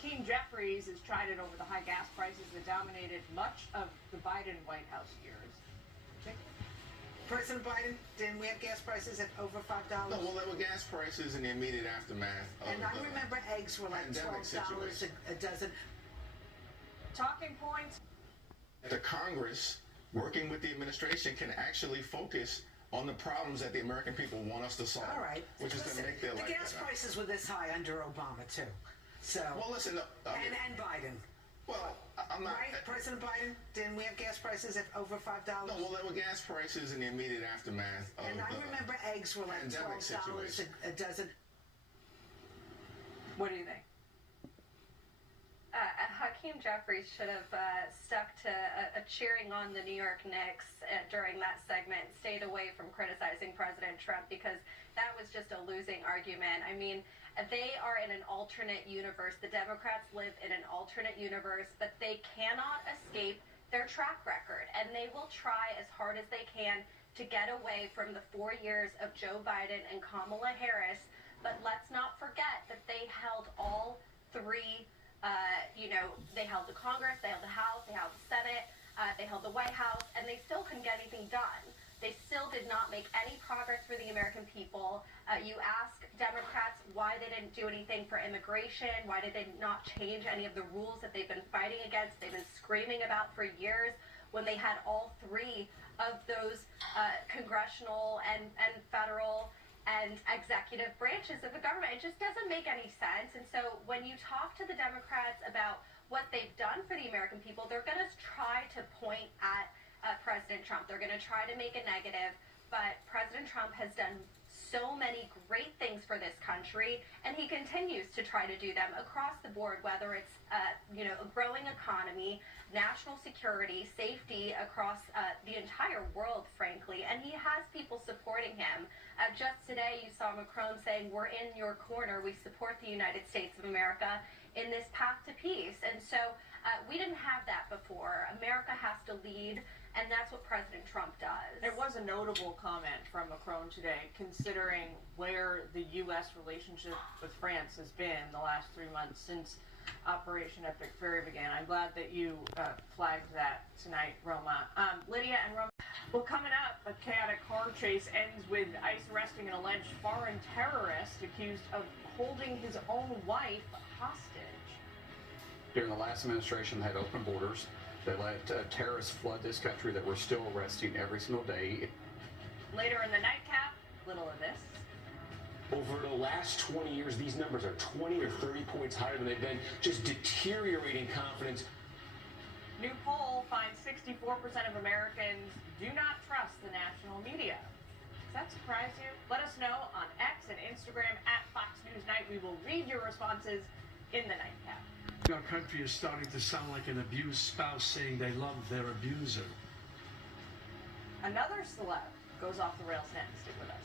Hakeem Jeffries has tried it over the high gas prices that dominated much of the Biden White House years. President Biden, didn't we have gas prices at over $5? No, well, there were gas prices in the immediate aftermath of and I remember eggs were like $12 a dozen. Talking points. The Congress, working with the administration, can actually focus on the problems that the American people want us to solve. All right. Which is to make their life better. The gas prices were this high under Obama, too. So. Well, listen. And Biden. Well, I'm not. Right, President Biden, didn't we have gas prices at over $5? No, well, there were gas prices in the immediate aftermath of and I remember eggs were like $12 a dozen. What do you think? Hakeem Jeffries should have stuck to cheering on the New York Knicks during that segment, stayed away from criticizing President Trump, because that was just a losing argument. I mean, they are in an alternate universe. The Democrats live in an alternate universe, but they cannot escape their track record, and they will try as hard as they can to get away from the 4 years of Joe Biden and Kamala Harris. But let's not forget that they held all three. They held the Congress, they held the House, they held the Senate, they held the White House, and they still couldn't get anything done. They still did not make any progress for the American people. You ask Democrats why they didn't do anything for immigration, why did they not change any of the rules that they've been fighting against, they've been screaming about for years, when they had all three of those congressional and federal and executive branches of the government. It just doesn't make any sense. And so when you talk to the Democrats about what they've done for the American people, they're going to try to point at President Trump. They're going to try to make a negative, but President Trump has done so many great things for this country, and he continues to try to do them across the board, whether it's a growing economy, national security, safety across the entire world, frankly, and he has people supporting him. Just today, you saw Macron saying, "We're in your corner. We support the United States of America in this path to peace." And so we didn't have that before. America has to lead, and that's what President Trump does. It was a notable comment from Macron today, considering where the U.S. relationship with France has been the last 3 months since Operation Epic Fury began. I'm glad that you flagged that tonight, Roma. Lydia and Roma. Well, coming up, a chaotic car chase ends with ICE arresting an alleged foreign terrorist accused of holding his own wife hostage. During the last administration, they had open borders. They let terrorists flood this country that we're still arresting every single day. Later in the nightcap, little of this. Over the last 20 years, these numbers are 20 or 30 points higher than they've been, just deteriorating confidence. New poll finds 64% of Americans do not trust the national media. Does that surprise you? Let us know on X and Instagram at Fox News Night. We will read your responses in the nightcap. Our country is starting to sound like an abused spouse saying they love their abuser. Another celeb goes off the rails next. Stick with us.